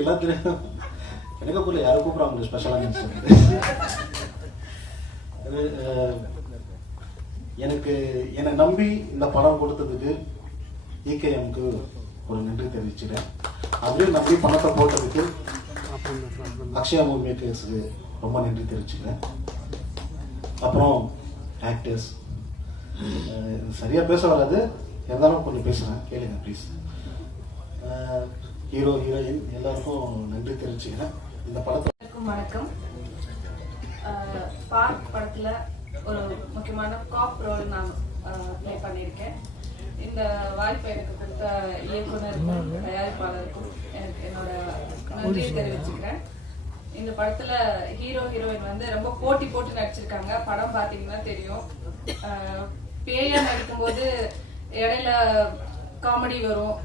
எல்லாத்துலேயும் எனக்கு புரியல யாரும் கூப்பிட்றாங்க ஸ்பெஷலாக எனக்கு என்னை நம்பி இந்த படம் கொடுத்ததுக்கு இகேஎம்க்கு ஒரு நன்றி தெரிவிச்சிட்டேன் அப்படியே நம்பி பணத்தை போட்டதுக்கு அக்ஷயா மூவி மேக்கர்ஸுக்கு ரொம்ப நன்றி தெரிவிச்சுக்கிறேன். அப்புறம் ஆக்டர்ஸ் சரியாக பேச வராது. இருந்தாலும் கொஞ்சம் பேசுகிறேன் கேளுங்க ப்ளீஸ் ஹீரோ ஹீரோயின் எல்லாருக்கும் நன்றி தெரிவிச்சுக்கிறேன். இந்த படத்தை வணக்கம். பார்க் படத்துல ஒரு முக்கியமான காப் ரோல் நான் ப்ளே பண்ணியிருக்கேன். இந்த வாய்ப்பை எனக்கு கொடுத்த இயக்குனருக்கும் தயாரிப்பாளருக்கும் எனக்கு என்னோட நன்றியை தெரிவிச்சுக்கிறேன். இந்த படத்துல ஹீரோ ஹீரோயின் வந்து ரொம்ப போட்டி போட்டு நடிச்சிருக்காங்க. படம் பாத்தீங்கன்னா தெரியும். பேயா நடிக்கும்போது இடையில காமெடி வரும்.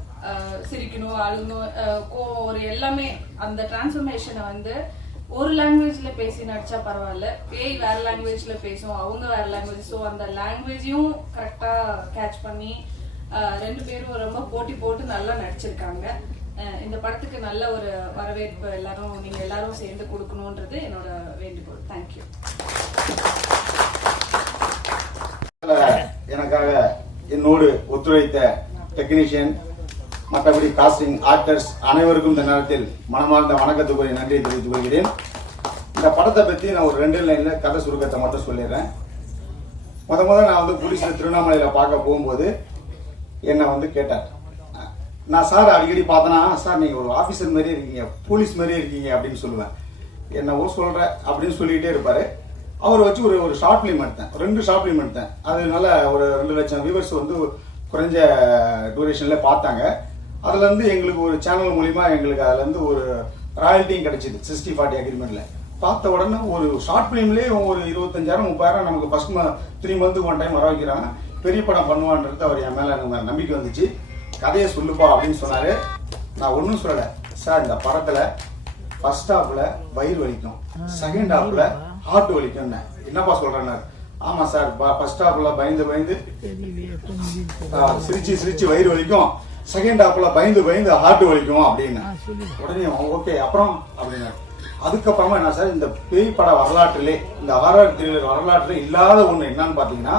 சிரிக்கணும் அழுகணும் கோவம் ஒரு எல்லாமே அந்த டிரான்ஸ்ஃபர்மேஷனை வந்து ஒரு லாங்குவேஜ்ல பேசி நடிச்சா பரவாயில்ல. பேய் வேற லாங்குவேஜ்ல பேசும் அவங்க வேற லாங்குவேஜ் ஸோ அந்த லாங்குவேஜையும் கரெக்டா கேட்ச் பண்ணி ரெண்டு பேரும் ரொம்ப போட்டி போட்டு நல்லா நடிச்சிருக்காங்க. இந்த படத்துக்கு நல்ல ஒரு வரவேற்பு எல்லாரும் நீங்க எல்லாரும் சேர்ந்து கொடுக்கணுன்றது என்னோட வேண்டுகோள். தேங்க்யூ எனக்காக என்னோடு ஒத்துழைத்த டெக்னீஷியன் மற்றபடி காஸ்டிங் ஆக்டர்ஸ் அனைவருக்கும் இந்த நேரத்தில் மனமார்ந்த வணக்கத்துக்குரிய நன்றியை தெரிவித்துக் கொள்கிறேன். இந்த படத்தை பற்றி நான் ஒரு ரெண்டு லைனில் கதை சுருக்கத்தை மட்டும் சொல்லிடுறேன். முத முத நான் வந்து போலீஸில் திருவண்ணாமலையில் பார்க்க போகும்போது என்னை வந்து கேட்டார். நான் சார் அடிக்கடி பார்த்தனா. சார் நீங்கள் ஒரு ஆஃபீஸர் மாதிரியே இருக்கீங்க. போலீஸ் மாதிரியே இருக்கீங்க அப்படின்னு சொல்லுவேன். என்னவோ சொல்கிற அப்படின்னு சொல்லிக்கிட்டே இருப்பார். அவர் வச்சு ஒரு ஒரு ஷார்ட் ஃபிலிம் எடுத்தேன். ரெண்டு ஷார்ட் ஃபிலிம் எடுத்தேன். அதனால ஒரு ரெண்டு லட்சம் வியூவர்ஸ் வந்து குறைஞ்ச டூரேஷனில் பார்த்தாங்க. அதுல இருந்து எங்களுக்கு ஒரு சேனல் மூலியமா எங்களுக்கு அதுல இருந்து ஒரு ராயல்ட்டியும் கிடைச்சிது சிக்ஸ்டி ஃபார்ட்டி அக்ரிமெண்ட்ல பார்த்த உடனே ஒரு ஷார்ட் ஃபிலிம்லேயே ஒரு இருபத்தஞ்சாயிரம் முப்பதாயிரம் நமக்கு ஃபர்ஸ்ட் த்ரீ மந்த்துக்கு ஒன் டைம் வர வைக்கிறாங்க. பெரிய படம் பண்ணுவான்றது அவர் என் மேல எனக்கு நம்பிக்கை வந்துச்சு. கதையை சொல்லுப்பா அப்படின்னு சொன்னாரு. நான் ஒன்றும் சொல்லலை. சார் இந்த படத்துல ஃபர்ஸ்ட் ஹாஃப்ல வயிறு வலிக்கும். செகண்ட் ஹாஃப்ல ஹார்ட் வலிக்கும் என்னப்பா சொல்றேன்னு ஆமா சார் ஃபர்ஸ்ட் ஹாஃப்ல பயந்து பயந்து சிரிச்சு சிரிச்சு வயிறு வலிக்கும். செகண்ட் ஹாஃப்ல பயந்து பயந்து ஹார்ட் வலிக்கும் அப்படின்னு. உடனே ஓகே அப்புறம்? அப்படின்னாரு அதுக்கப்புறமா என்ன சார் இந்த பேய் பட வரலாற்றிலே இந்த ஹாரர் த்ரில்லர் வரலாற்றிலே இல்லாத ஒண்ணு என்னன்னு பாத்தீங்கன்னா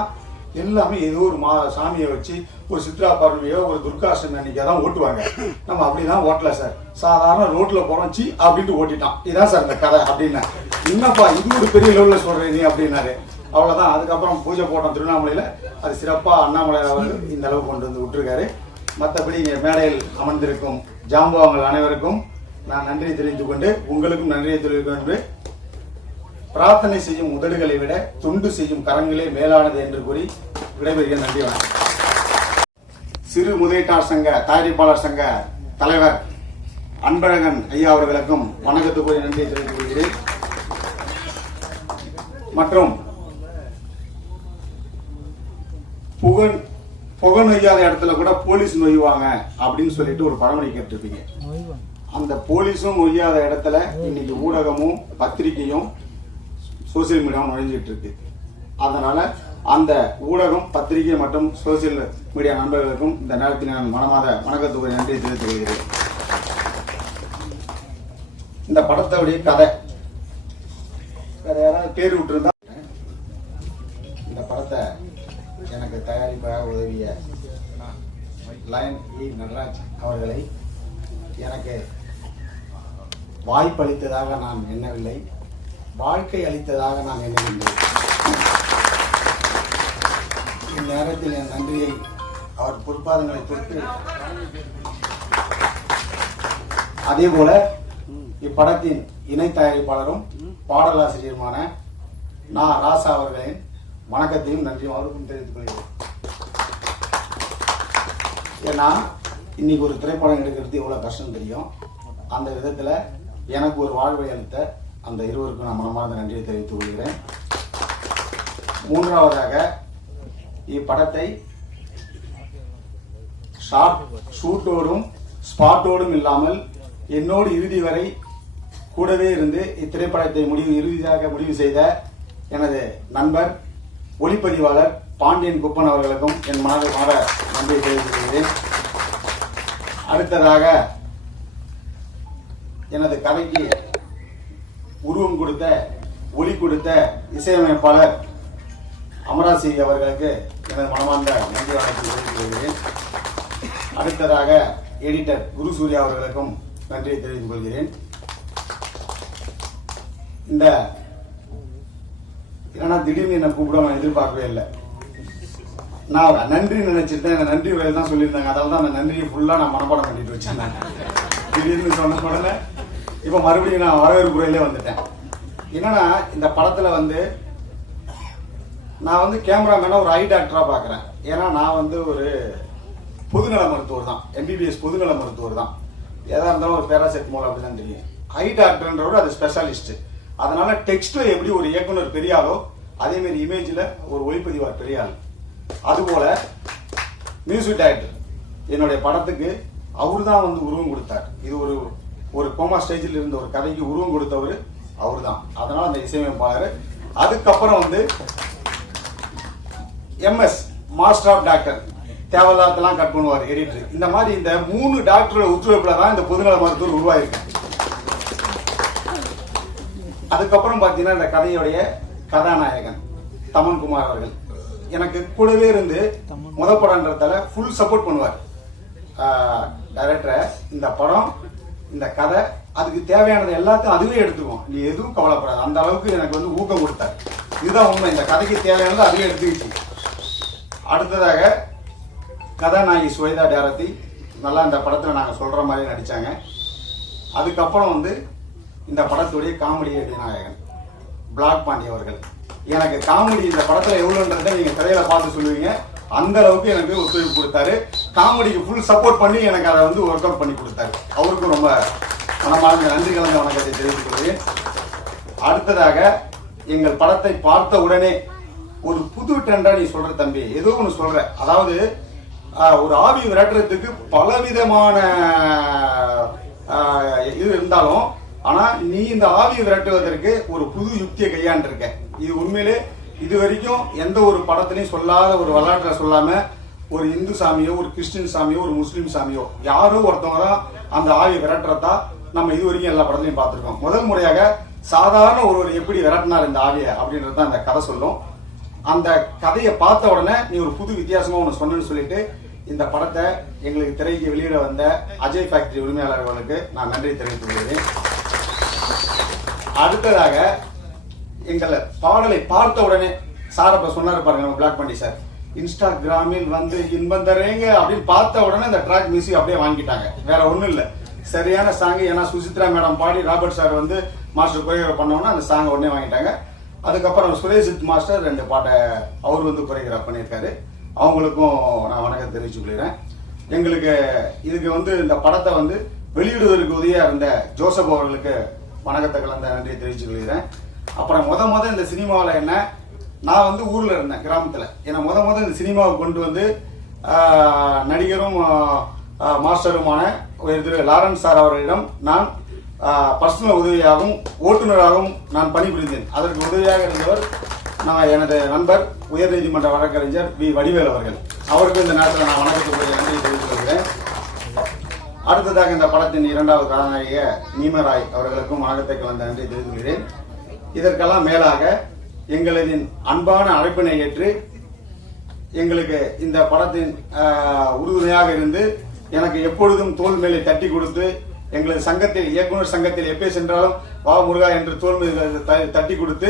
எல்லாமே ஏதோ ஒரு மா சாமியை வச்சு ஒரு சித்ரா பௌர்ணமியோ ஒரு துர்காஷ்டமி அன்னைக்கு தான் ஓட்டுவாங்க. நம்ம அப்படிலாம் ஓட்டல சார். சாதாரண ரோட்ல போறோம் சி அப்படின்ட்டு ஓட்டிட்டான். இதான் சார் இந்த கதை அப்படின்னா. என்னப்பா இது ஒரு பெரிய லெவல்ல சொல்றேன் நீ அப்படின்னாரு. அவ்வளவுதான். அதுக்கப்புறம் பூஜை போட்டோம் திருவண்ணாமலையில அது சிறப்பா அண்ணாமலை அவர் இந்த அளவு கொண்டு வந்து விட்டுருக்காரு. மற்றபடி இங்கே மேடையில் அமர்ந்திருக்கும் ஜாம்பவாங்கள் அனைவருக்கும் நான் நன்றி தெரிவித்துக் கொண்டு உங்களுக்கும் நன்றியை தெரிவித்துக் கொண்டு பிரார்த்தனை செய்யும் உதடுகளை விட தொண்டு செய்யும் கரங்களே மேலானது என்று கூறி விடைபெறுகிறேன். நன்றி வணக்கம். சிறு முதலீட்டாளர் சங்க தயாரிப்பாளர் சங்க தலைவர் அன்பழகன் ஐயா அவர்களுக்கும் வணக்கத்துக்குரிய நன்றியை தெரிவித்துக் கொள்கிறேன். மற்றும் புகழ் புகை நொய்யாத இடத்துல கூட போலீஸ் நொய்வாங்க அப்படின்னு சொல்லிட்டு ஒரு பழமொழி கேட்டிருப்பீங்க. அந்த போலீஸும் நொய்யாத இடத்துல இன்னைக்கு ஊடகமும் பத்திரிகையும் சோசியல் மீடியாவும் நுழைஞ்சிட்டு இருக்கு. அதனால அந்த ஊடகம் பத்திரிகை மற்றும் சோசியல் மீடியா நண்பர்களுக்கும் இந்த நேரத்தில் நான் மனமாத வணக்கத்துக்கு நன்றி தெரிவித்துக் கொள்கிறேன். இந்த படத்தோடைய கதை. வேற யாராவது பேர் விட்டுருந்தா எனக்கு தயாரிப்பாக உதவிய லயன் இ நடராஜ் அவர்களை எனக்கு வாய்ப்பளித்ததாக நான் எண்ணவில்லை. வாழ்க்கை அளித்ததாக நான் எண்ணவில்லை. இந்நேரத்தில் என் நன்றியை அவர் பொறுப்பாதங்களை தொட்டு அதே போல இப்படத்தின் இணை தயாரிப்பாளரும் பாடலாசிரியருமான நா ராசா அவர்களின் வணக்கத்தையும் நன்றியும் அவருக்கும் தெரிவித்துக் கொள்கிறேன். ஏன்னா இன்னைக்கு ஒரு திரைப்படம் எடுக்கிறது இவ்வளோ கஷ்டம் தெரியும். அந்த விதத்தில் எனக்கு ஒரு வாழ்வை அளித்த அந்த இருவருக்கும் நான் மனமார்ந்த நன்றியை தெரிவித்துக் கொள்கிறேன். மூன்றாவதாக இப்படத்தை ஷார்ட் ஷூட்டோடும் ஸ்பாட்டோடும் இல்லாமல் என்னோடு இறுதி வரை கூடவே இருந்து இத்திரைப்படத்தை முடிவு இறுதியாக முடிவு செய்த எனது நண்பர் ஒளிப்பதிவாளர் பாண்டியன் குப்பன் அவர்களுக்கும் என் மனது மாற நன்றியை தெரிவித்துக்கிறேன் அடுத்ததாக எனது கதைக்கு உருவம் கொடுத்த ஒளி கொடுத்த இசையமைப்பாளர் அமராசி அவர்களுக்கு எனது மனமார்ந்த நன்றி வணக்கம் தெரிவித்துக்கொள்கிறேன். அடுத்ததாக எடிட்டர் குரு சூர்யா அவர்களுக்கும் நன்றியை தெரிவித்துக் கொள்கிறேன் இந்த ஏன்னா திடீர்னு என்ன கூப்பிட நான் எதிர்பார்க்கவே இல்லை. நான் நன்றி நினைச்சிருந்தேன் எனக்கு நன்றி உரையில் தான் சொல்லியிருந்தாங்க. அதால தான் அந்த நன்றியை ஃபுல்லாக நான் மனப்பாடம் பண்ணிட்டு வச்சேன் திடீர்னு சொன்ன உடனே இப்போ மறுபடியும் நான் வரவேற்பு உரையிலே வந்துட்டேன். என்னன்னா இந்த படத்தில் வந்து நான் வந்து கேமராமேனை ஒரு ஐ டாக்டராக பார்க்குறேன் ஏன்னா நான் வந்து ஒரு பொதுநல மருத்துவர் தான். எம்பிபிஎஸ் பொதுநல மருத்துவர் தான். எதாக இருந்தாலும் ஒரு பேராசெட்டமால் அப்படி தான் தெரியும் ஐ டாக்டர்ன்றவர் அது ஸ்பெஷாலிஸ்ட்டு அதனால டெக்ஸ்ட்டில் எப்படி ஒரு இயக்குனர் பெரிய ஆளோ அதே மாதிரி இமேஜில் ஒரு ஒளிப்பதிவார் பெரிய ஆள் அதுபோல மியூசிக் டைரக்டர் என்னுடைய படத்துக்கு அவர் தான் வந்து உருவம் கொடுத்தார். இது ஒரு ஒரு கோமா ஸ்டேஜில் இருந்த ஒரு கதைக்கு உருவம் கொடுத்தவர் அவர் தான் அதனால் அந்த இசையமைப்பாளர். அதுக்கப்புறம் வந்து எம்எஸ் மாஸ்டர் ஆஃப் டாக்டர் தேவையில்லாதெல்லாம் கட் பண்ணுவார் எடிட்டர் இந்த மாதிரி இந்த மூணு டாக்டரோட ஒத்துழைப்பில் தான் இந்த பொதுநல மருத்துவர் உருவாயிருக்கு அதுக்கப்புறம் பார்த்தீங்கன்னா இந்த கதையுடைய கதாநாயகன் தமன்குமார் அவர்கள். எனக்கு கூடவே இருந்து முத படம்ன்றதால ஃபுல் சப்போர்ட் பண்ணுவார். டைரக்டரை இந்த படம் இந்த கதை அதுக்கு தேவையானது எல்லாத்தையும் அதுவே எடுத்துக்கும் நீ எதுவும் கவலைப்படாது. அந்த அளவுக்கு எனக்கு வந்து ஊக்கம் கொடுத்தார். இதுதான் உண்மை. இந்த கதைக்கு தேவையானது அதுவே எடுத்துக்கிச்சு. அடுத்ததாக கதாநாயகி சுவேதா டேரத்தி. நல்லா இந்த படத்தில் நாங்கள் சொல்கிற மாதிரி நடித்தாங்க அதுக்கப்புறம் வந்து இந்த படத்துடைய காமெடி நாயகன் பிளாக் பாண்டி அவர்கள். எனக்கு காமெடி இந்த படத்தில் எவ்வளோன்றதை நீங்கள் திரையில பார்த்து சொல்லுவீங்க. அந்த அளவுக்கு எனக்கு ஒத்துழைப்பு கொடுத்தாரு. காமெடிக்கு ஃபுல் சப்போர்ட் பண்ணி எனக்கு அதை வந்து ஒர்க் அவுட் பண்ணி கொடுத்தாரு. அவருக்கும் ரொம்ப மனமார்ந்த நன்றி கலந்த வணக்கத்தை தெரிவித்துக் கொள்கிறேன். அடுத்ததாக எங்கள் படத்தை பார்த்த உடனே ஒரு புது ட்ரெண்டா நீ சொல்ற தம்பி ஏதோ ஒன்று சொல்ற. அதாவது ஒரு ஆவி விரட்டுறதுக்கு பலவிதமான இது இருந்தாலும் ஆனா நீ இந்த ஆவி விரட்டுவதற்கு ஒரு புது யுக்தியை கையாண்டிருக்க. இது உண்மையிலே இது வரைக்கும் எந்த ஒரு படத்திலையும் சொல்லாத ஒரு வரலாற்றை சொல்லாம ஒரு இந்து சாமியோ ஒரு கிறிஸ்டின் சாமியோ ஒரு முஸ்லீம் சாமியோ யாரோ ஒருத்தவங்க தான் அந்த ஆவி விரட்டுறதா நம்ம இது வரைக்கும் எல்லா படத்துலையும் பார்த்துருக்கோம். முதல் முறையாக சாதாரண ஒருவர் எப்படி விரட்டினார் இந்த ஆவியை அப்படின்றது தான் அந்த கதை சொல்லும். அந்த கதையை பார்த்த உடனே நீ ஒரு புது வித்தியாசமா ஒன்று சொன்னேன்னு சொல்லிட்டு இந்த படத்தை எங்களுக்கு திரைக்கு வெளியிட வந்த அஜய் ஃபேக்டரி உரிமையாளர்களுக்கு நான் நன்றி தெரிவித்துக் கொள்கிறேன். அடுத்ததாக எங்களை பாடலை பார்த்த உடனே சார் அப்ப சொன்னாரு பாருங்க நம்ம பிளாக் பண்ணி சார். இன்ஸ்டாகிராமில் வந்து இன்பம் தரேங்க அப்படின்னு பார்த்த உடனே இந்த ட்ராக் மியூசிக் அப்படியே வாங்கிட்டாங்க. வேற ஒண்ணும் இல்ல. சரியான சாங் ஏன்னா சுசித்ரா மேடம் பாடி ராபர்ட் சார் வந்து மாஸ்டர் குறைகிற பண்ணோன்னா அந்த சாங் உடனே வாங்கிட்டாங்க. அதுக்கப்புறம் சுரேஷித் மாஸ்டர் ரெண்டு பாட்டை அவர் வந்து குறைகிற பண்ணியிருக்காரு. அவங்களுக்கும் நான் வணக்கம் தெரிவிச்சு கொள்கிறேன். எங்களுக்கு இதுக்கு வந்து இந்த படத்தை வந்து வெளியிடுவதற்கு உதவியா இருந்த ஜோசப் அவர்களுக்கு வணக்கத்தை கலந்த நன்றியை தெரிவித்துக் கொள்கிறேன். அப்புறம் முத முத இந்த சினிமாவில் என்ன நான் வந்து ஊரில் இருந்தேன் கிராமத்தில். என்னை முத முத இந்த சினிமாவை கொண்டு வந்து நடிகரும் மாஸ்டருமான திரு லாரன்ஸ் சார் அவர்களிடம் நான் பர்சனல் உதவியாகவும் ஓட்டுநராகவும் நான் பணிபுரிந்தேன். அதற்கு உதவியாக இருந்தவர் நான் எனது நண்பர் உயர்நீதிமன்ற வழக்கறிஞர் வி. வடிவேல் அவர்கள். அவருக்கு இந்த நேரத்தில் நான் வணக்கத்துக்குரிய நன்றியை தெரிவித்துக் கொள்கிறேன். அடுத்ததாக இந்த படத்தின் இரண்டாவது கதாநாயக நீமராய் அவர்களுக்கும் வணக்கத்தை கலந்த நன்றி தெரிவித்துக் கொள்கிறேன். இதற்கெல்லாம் மேலாக எங்களதின் அன்பான அழைப்பினை ஏற்று எங்களுக்கு இந்த படத்தின் உறுதுணையாக இருந்து எனக்கு எப்பொழுதும் தோல் மேலே தட்டி கொடுத்து எங்களது சங்கத்தில் இயக்குனர் சங்கத்தில் எப்பே சென்றாலும் வா முருகா என்று தோல் மீது த- தட்டி கொடுத்து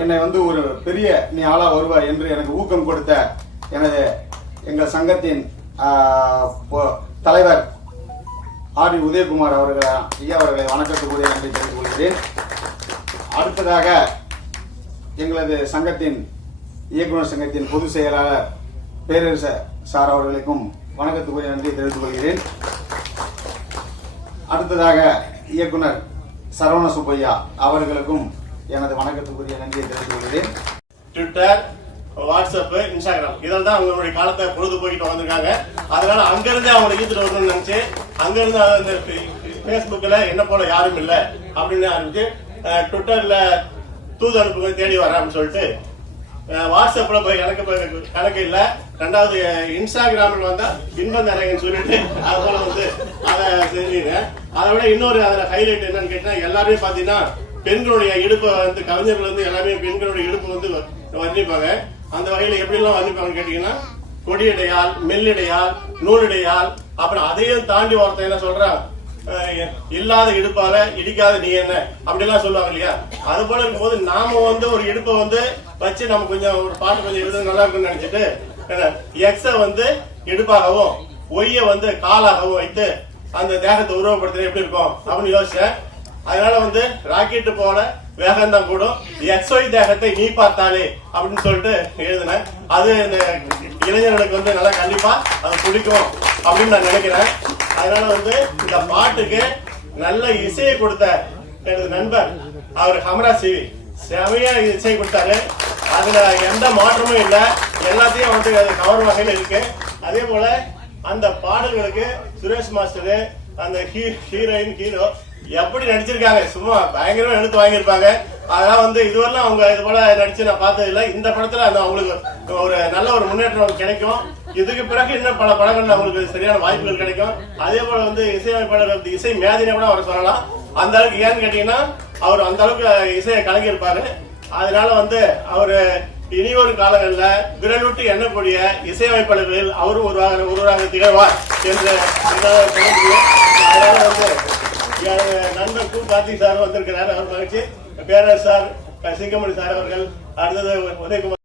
என்னை வந்து ஒரு பெரிய நீ ஆளா வருவாய் என்று எனக்கு ஊக்கம் கொடுத்த எனது எங்கள் சங்கத்தின் தலைவர் ஆர் உதயகுமார் அவர்கள் ஐயா அவர்களை வணக்கத்துக்குரிய நன்றி தெரிவித்துக் கொள்கிறேன். அடுத்ததாக எங்களது சங்கத்தின் இயக்குனர் சங்கத்தின் பொதுச் செயலாளர் பேரரச சார் அவர்களுக்கும் வணக்கத்துக்குரிய நன்றியை தெரிவித்துக் கொள்கிறேன். அடுத்ததாக இயக்குனர் சரவண சுப்பையா அவர்களுக்கும் எனது வணக்கத்துக்குரிய நன்றியை தெரிவித்துக் கொள்கிறேன். ட்விட்டர் வாட்ஸ்அப் இன்ஸ்டாகிராம் இதில் தான் அவங்களுடைய காலத்தை பொழுது போய்கிட்டு வந்திருக்காங்க. அதனால அங்கிருந்து அவங்களை ஈர்த்துட்டு வரணும்னு நினைச்சு அங்கிருந்து அந்த ஃபேஸ்புக்கில் என்ன போல யாரும் இல்லை அப்படின்னு ஆரம்பிச்சு ட்விட்டர்ல தூது அனுப்புங்க தேடி வரேன் சொல்லிட்டு வாட்ஸ்அப்ல போய் கணக்கு போய் கணக்கு இல்லை. ரெண்டாவது இன்ஸ்டாகிராமில் வந்தா இன்பம் நிறையன்னு சொல்லிட்டு அதனால வந்து அதை செஞ்சீங்க. அதை விட இன்னொரு அதுல ஹைலைட் என்னன்னு கேட்டா எல்லாருமே பாத்தீங்கன்னா பெண்களுடைய இடுப்பு வந்து கவிஞர்கள் வந்து எல்லாமே பெண்களுடைய இடுப்பு வந்து வர்ணிப்பாங்க. அந்த வகையில எப்படி எல்லாம் வர்ணிப்பாங்கன்னு கேட்டீங்கன்னா கொடியடையால் மெல்லிடையால் நூலிடையால் அப்புறம் அதையும் தாண்டி ஒருத்தன் என்ன சொல்றான்? இல்லாத இடுப்பால இடிக்காத நீ என்ன? அப்படிலாம் சொல்லுவாங்க இல்லையா? அது போல இருக்கும்போது நாம வந்து ஒரு இடுப்பை வந்து வச்சு நம்ம கொஞ்சம் ஒரு பாட்டு கொஞ்சம் எழுத நல்லா இருக்கும்னு நினைச்சிட்டு எக்ஸ வந்து இடுப்பாகவும் ஒய்ய வந்து காலாகவும் வைத்து அந்த தேகத்தை உருவப்படுத்தினா எப்படி இருக்கும்? அப்படின்னு யோசிச்சேன். அதனால வந்து ராக்கெட் போல வேகம் தான் கூடும். எக்ஸொய் தேகத்தை நீ பார்த்தாலே அப்படின்னு சொல்லிட்டு எழுதினேன். அது இந்த இளைஞர்களுக்கு வந்து நல்லா கண்டிப்பா அது பிடிக்கும் அப்படின்னு நான் நினைக்கிறேன். அதனால வந்து இந்த பாட்டுக்கு நல்ல இசையை கொடுத்த எனது நண்பர் அவர் ஹமரா சிவி செமையா இசை கொடுத்தாரு. அதுல எந்த மாற்றமும் இல்லை. எல்லாத்தையும் வந்து அது கவர் வகையில் இருக்கு. அதே போல அந்த பாடல்களுக்கு சுரேஷ் மாஸ்டரு அந்த ஹீரோயின் ஹீரோ எப்படி நடிச்சிருக்காங்க? சும்மா பயங்கரமா எடுத்து வாங்கியிருப்பாங்க. அதெல்லாம் வந்து இதுவரெல்லாம் அவங்க இது போல நடிச்சு நான் பார்த்தது இல்லை இந்த படத்துல அந்த அவங்களுக்கு ஒரு நல்ல ஒரு முன்னேற்றம் கிடைக்கும். இதுக்கு பிறகு இன்னும் பல படங்கள் அவங்களுக்கு சரியான வாய்ப்புகள் கிடைக்கும். அதே போல வந்து இசையமைப்பாளர் இசை மேதினை கூட அவர் சொல்லலாம். அந்த அளவுக்கு ஏன்னு கேட்டீங்கன்னா அவர் அந்த அளவுக்கு இசையை கலங்கியிருப்பாரு அதனால வந்து அவரு இனி ஒரு காலங்களில் விரலுட்டு எண்ணக்கூடிய இசையமைப்பாளர்களில் அவரும் ஒருவராக ஒருவராக திகழ்வார் என்று அதனால வந்து நண்பர் கார்த்திக் சார் வந்திருக்கிறார். அவர் மகிழ்ச்சி. பேரரசு சார் சிங்கமணி சார் அவர்கள் அடுத்தது உதயகுமார்